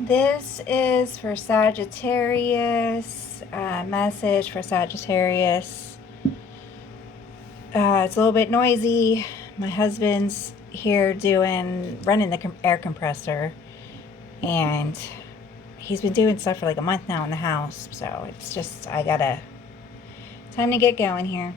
This is for Sagittarius. Message for Sagittarius. It's a little bit noisy. My husband's here running the air compressor, and he's been doing stuff for like a month now in the house. So it's just, time to get going here.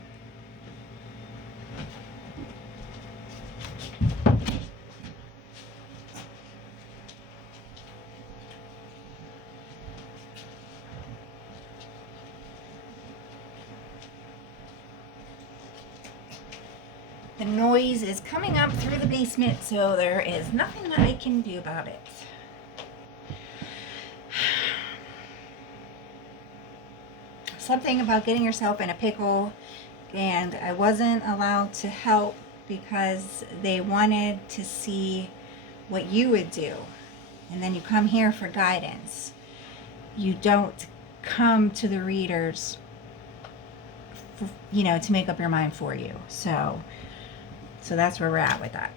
The noise is coming up through the basement, so there is nothing that I can do about it. Something about getting yourself in a pickle, and I wasn't allowed to help because they wanted to see what you would do. And then you come here for guidance. You don't come to the readers, to make up your mind for you. So that's where we're at with that.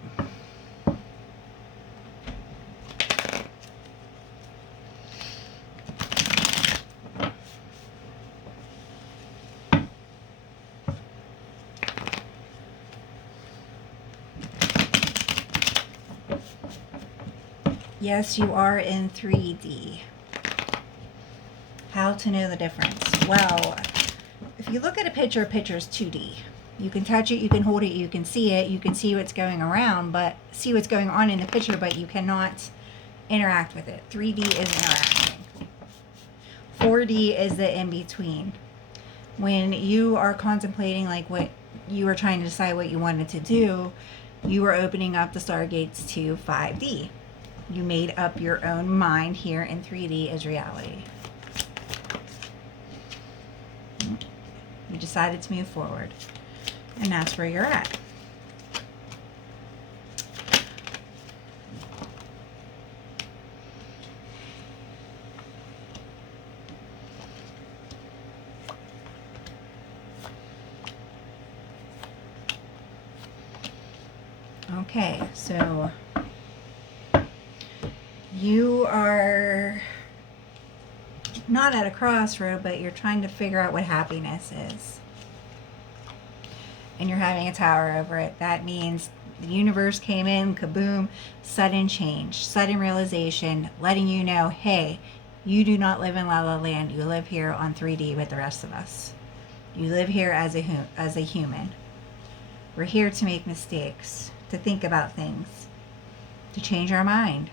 Yes, you are in 3D. How to know the difference? Well, if you look at a picture is 2D. You can touch it, you can hold it, you can see it, you can see what's going around, but see what's going on in the picture, but you cannot interact with it. 3D is interacting. 4D is the in-between. When you are contemplating like what you were trying to decide what you wanted to do, you were opening up the stargates to 5D. You made up your own mind here, and 3D is reality. You decided to move forward, and that's where you're at. Okay, so you are not at a crossroad, but you're trying to figure out what happiness is. And you're having a tower over it. That means the universe came in, kaboom, sudden change, sudden realization, letting you know, hey, you do not live in La La Land. You live here on 3D with the rest of us. You live here as a human. We're here to make mistakes, to think about things, to change our mind.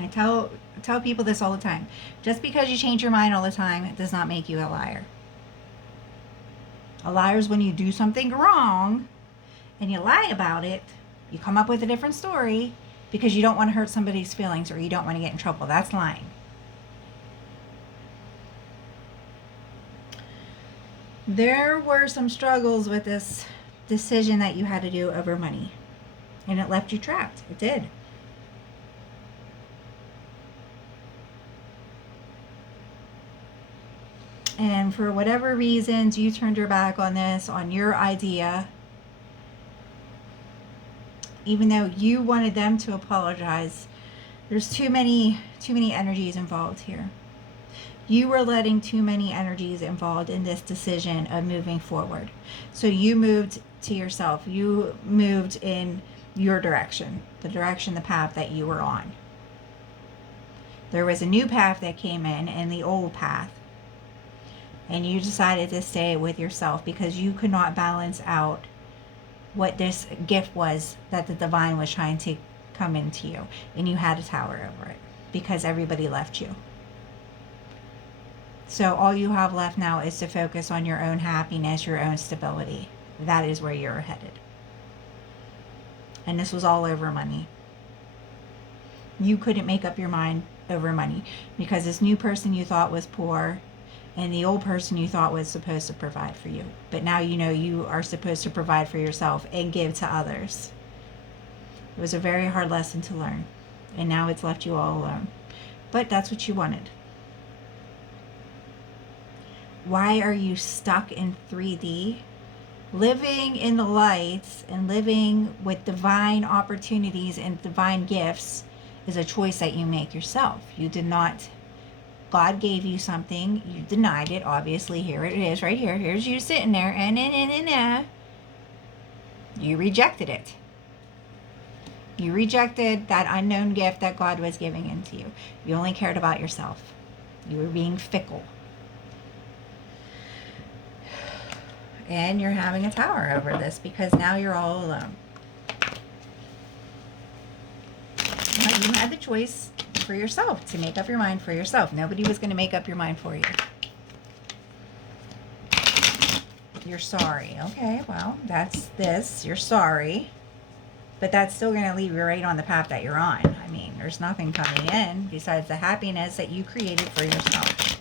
I tell people this all the time. Just because you change your mind all the time, it does not make you a liar. A liar is when you do something wrong and you lie about it. You come up with a different story because you don't want to hurt somebody's feelings or you don't want to get in trouble. That's lying. There were some struggles with this decision that you had to do over money, and it left you trapped. It did. And for whatever reasons, you turned your back on this, on your idea, even though you wanted them to apologize. There's too many energies involved here. You were letting too many energies involved in this decision of moving forward. So you moved to yourself. You moved in your direction, the path that you were on. There was a new path that came in and the old path. And you decided to stay with yourself because you could not balance out what this gift was that the divine was trying to come into you. And you had a tower over it because everybody left you. So all you have left now is to focus on your own happiness, your own stability. That is where you're headed. And this was all over money. You couldn't make up your mind over money because this new person you thought was poor and the old person you thought was supposed to provide for you. But now you know you are supposed to provide for yourself and give to others. It was a very hard lesson to learn. And now it's left you all alone. But that's what you wanted. Why are you stuck in 3D? living in the lights and living with divine opportunities and divine gifts is a choice that you make yourself. You did not, God gave you something, you denied it, obviously. Here it is, right here. Here's you sitting there, and you rejected it. You rejected that unknown gift that God was giving into you. You only cared about yourself. You were being fickle. And you're having a tower over this because now you're all alone. Now, you had the choice for yourself to make up your mind for yourself. Nobody was going to make up your mind for you. You're sorry. Okay, well, that's this. You're sorry. But that's still going to leave you right on the path that you're on. I mean, there's nothing coming in besides the happiness that you created for yourself.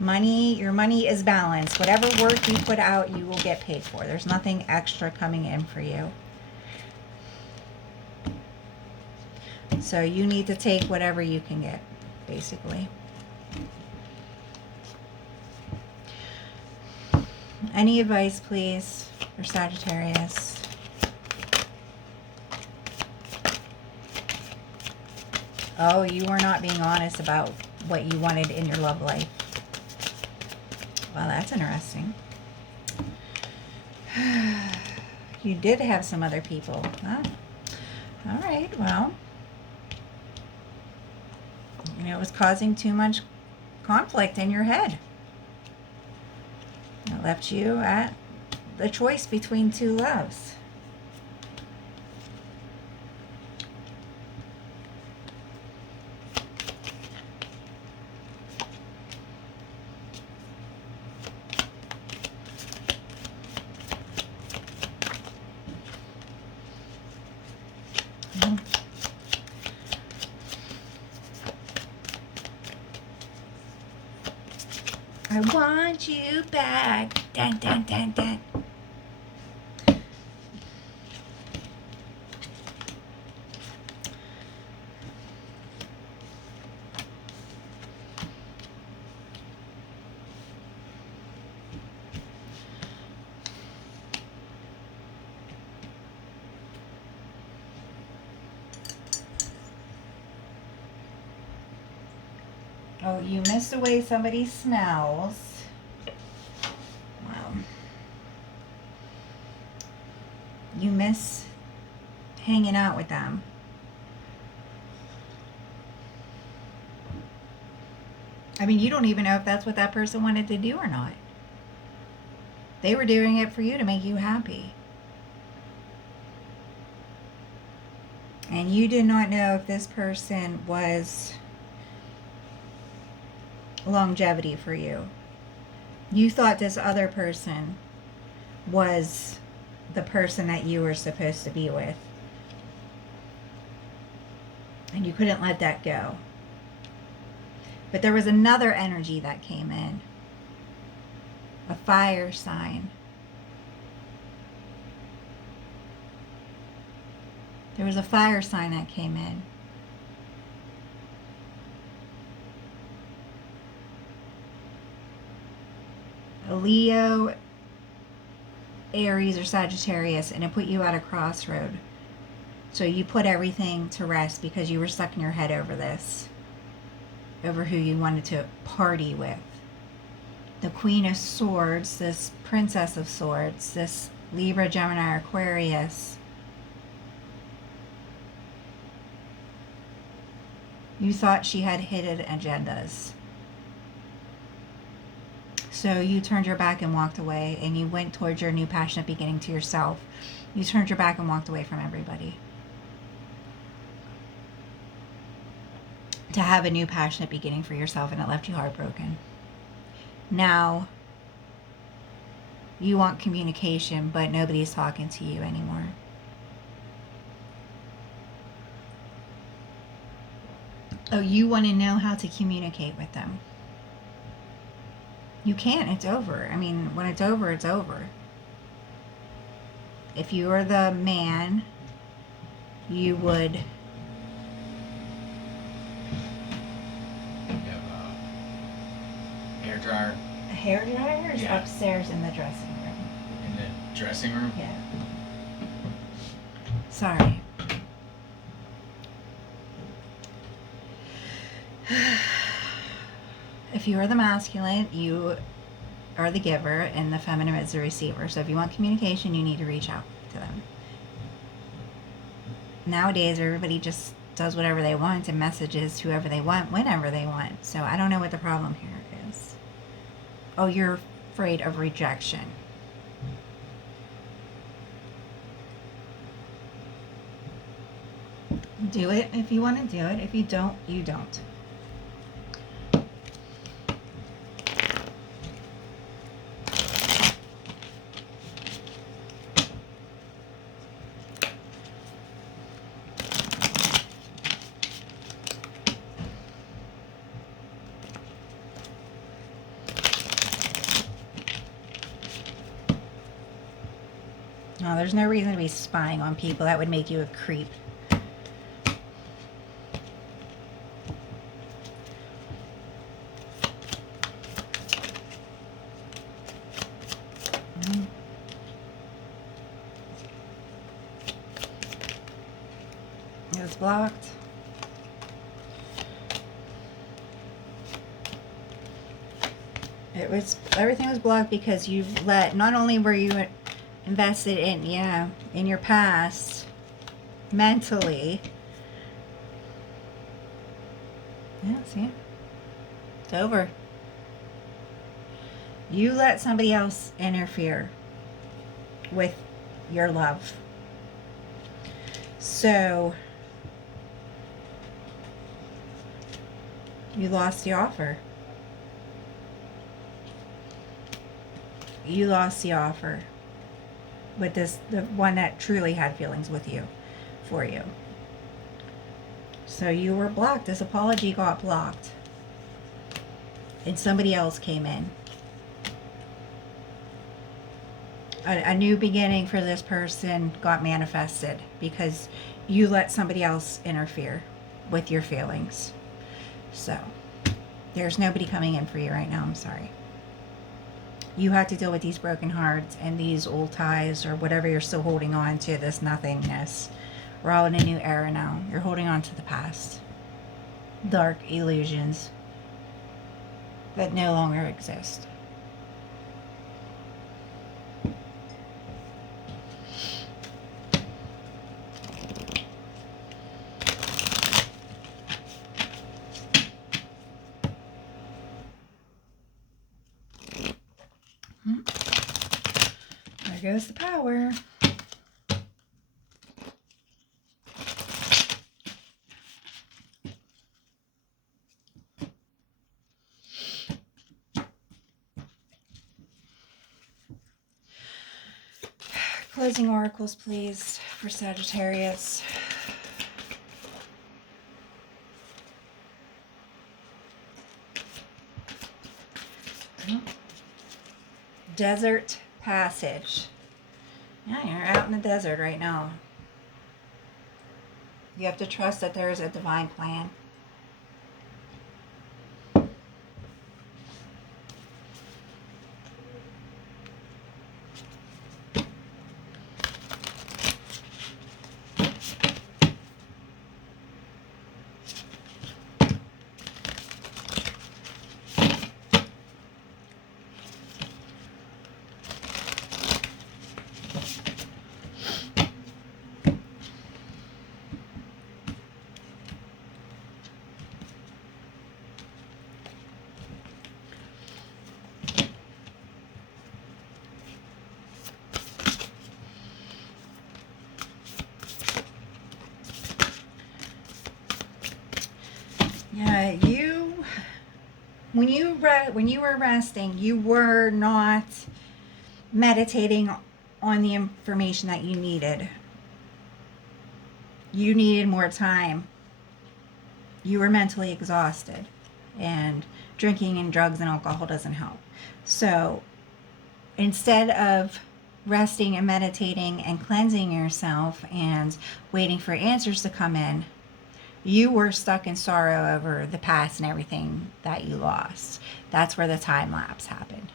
Money, your money is balanced. Whatever work you put out, you will get paid for. There's nothing extra coming in for you. So you need to take whatever you can get, basically. Any advice, please, for Sagittarius? Oh, you were not being honest about what you wanted in your love life. Well, that's interesting. You did have some other people. Huh? All right, well. It was causing too much conflict in your head. It left you at the choice between two loves. I want you back. Dun, dun, dun, dun. Oh, you missed the way somebody smells. Wow. You miss hanging out with them. I mean, you don't even know if that's what that person wanted to do or not. They were doing it for you to make you happy. And you did not know if this person was longevity for you. You thought this other person was the person that you were supposed to be with. And you couldn't let that go. But there was another energy that came in. A fire sign. There was a fire sign that came in. A Leo, Aries, or Sagittarius, and it put you at a crossroad. So you put everything to rest because you were stuck in your head over this. Over who you wanted to party with. The Queen of Swords, this Princess of Swords, this Libra, Gemini, or Aquarius. You thought she had hidden agendas. So you turned your back and walked away, and you went towards your new passionate beginning to yourself. You turned your back and walked away from everybody. To have a new passionate beginning for yourself, and it left you heartbroken. Now, you want communication, but nobody's talking to you anymore. Oh, you want to know how to communicate with them. You can't. It's over. I mean, when it's over, it's over. If you were the man, you would... Hair dryer. A hair dryer is Yeah. upstairs in the dressing room. In the dressing room? Yeah. Sorry. If you are the masculine, you are the giver, and the feminine is the receiver. So if you want communication, you need to reach out to them. Nowadays, everybody just does whatever they want and messages whoever they want whenever they want. So I don't know what the problem here is. Oh, you're afraid of rejection. Do it if you want to do it. If you don't, you don't. No, there's no reason to be spying on people. That would make you a creep. It was blocked. Everything was blocked because you've let, not only were you invested in your past mentally. Yeah, see? It's over. You let somebody else interfere with your love. So you lost the offer. You lost the offer with the one that truly had feelings with you, for you. So you were blocked. This apology got blocked. And somebody else came in. A new beginning for this person got manifested because you let somebody else interfere with your feelings. So there's nobody coming in for you right now. I'm sorry. You have to deal with these broken hearts and these old ties or whatever you're still holding on to, this nothingness. We're all in a new era now. You're holding on to the past. Dark illusions that no longer exist. There goes the power. Closing oracles, please, for Sagittarius. Desert passage. Yeah, you're out in the desert right now. You have to trust that there is a divine plan. Yeah, when you were resting, you were not meditating on the information that you needed. You needed more time. You were mentally exhausted, and drinking and drugs and alcohol doesn't help. So instead of resting and meditating and cleansing yourself and waiting for answers to come in, you were stuck in sorrow over the past and everything that you lost. That's where the time lapse happened.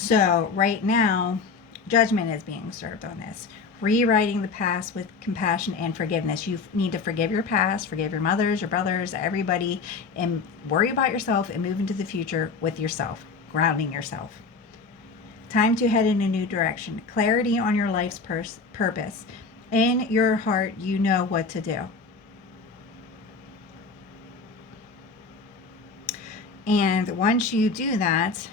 So right now, judgment is being served on this. Rewriting the past with compassion and forgiveness. You need to forgive your past, forgive your mothers, your brothers, everybody, and worry about yourself and move into the future with yourself, grounding yourself. Time to head in a new direction. Clarity on your life's purpose. In your heart, you know what to do. And once you do that,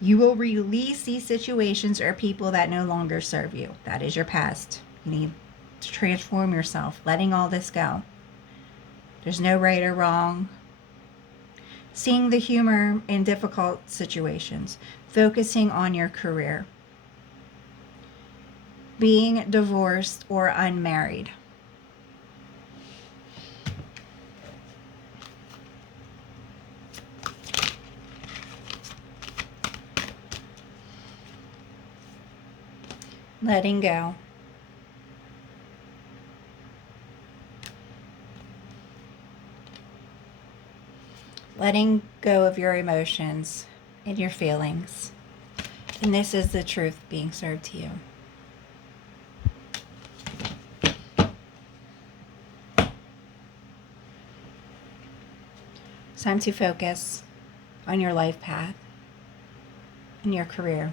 you will release these situations or people that no longer serve you. That is your past. You need to transform yourself, letting all this go. There's no right or wrong. Seeing the humor in difficult situations. Focusing on your career. Being divorced or unmarried. Letting go. Letting go of your emotions and your feelings. And this is the truth being served to you. It's time to focus on your life path and your career.